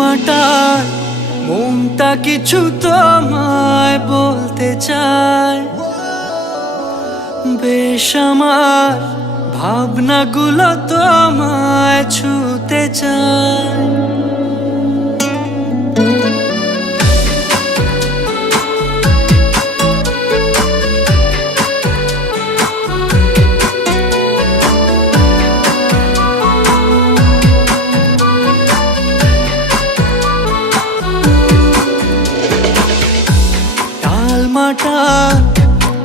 মাটার মনটা কিছু তোমায় বলতে চায়। বেশ আমার ভাবনাগুলো তোমায় ছুতে চায়। মাটার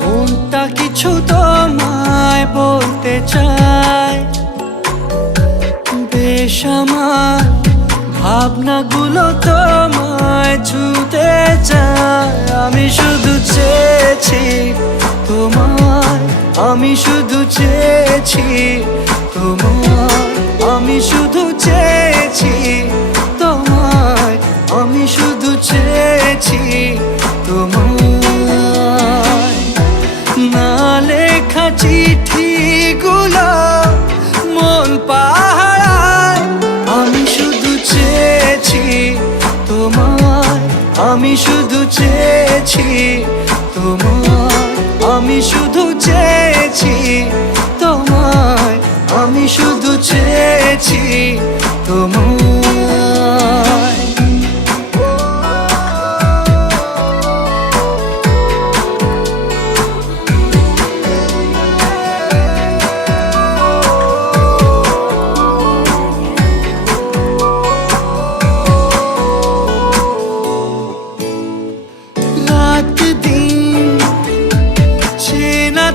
মনটা কিছু তোমায় বলতে চায়। বেশ আমার ভাবনাগুলো তোমায় ছুতে চায়। আমি শুধু চেয়েছি তোমায়, আমি শুধু চেয়েছি তোমায়, আমি শুধু চেয়েছি তোমায়, আমি শুধু চেয়েছি তোমায়। না লেখা চিঠিগুলো মন পাহারায়। আমি শুধু চেয়েছি তোমায়, আমি শুধু চেয়েছি তোমায়, আমি শুধু চেয়েছি তোমায়, আমি শুধু চেয়েছি তোমায়।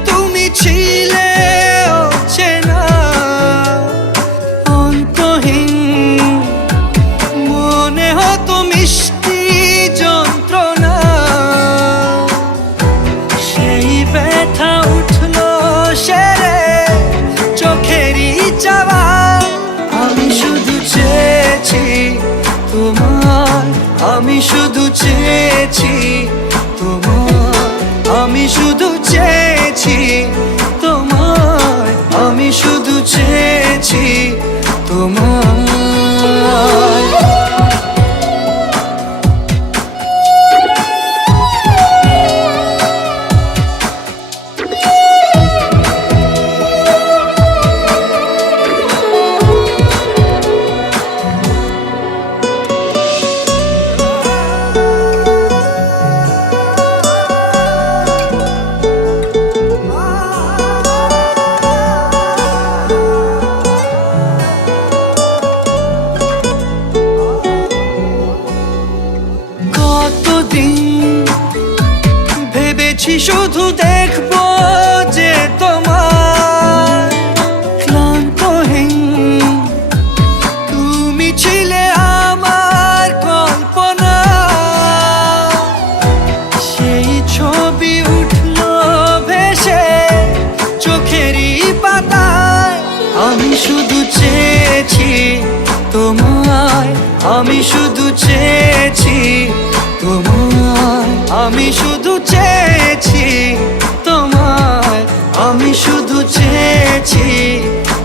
তুমি ছিলে অচেনা অন্তহীন, মনে হতো মিষ্টি যন্ত্রণা। সেই ব্যথা উঠলো সেরে চোখেরই চাওয়া। আমি শুধু চেয়েছি তোমার, আমি শুধু চেয়েছি তোমার, আমি শুধু চেয়েছি তোমায়, আমি শুধু চেয়েছি তোমায়। ভেবেছি শুধু দেখবো যে তোমার ক্লান্তহীন, তুমি ছিলে আমার কল্পনা। সেই ছবি উঠলো ভেসে চোখেরই পাতায়। আমি শুধু চেয়েছি তোমায়, আমি শুধু চেয়েছি তোমায়, আমি শুধু চেয়েছি তোমায়, আমি শুধু চেয়েছি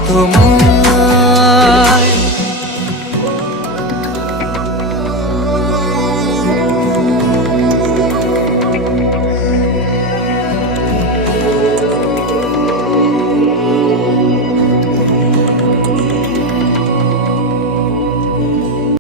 তোমায়।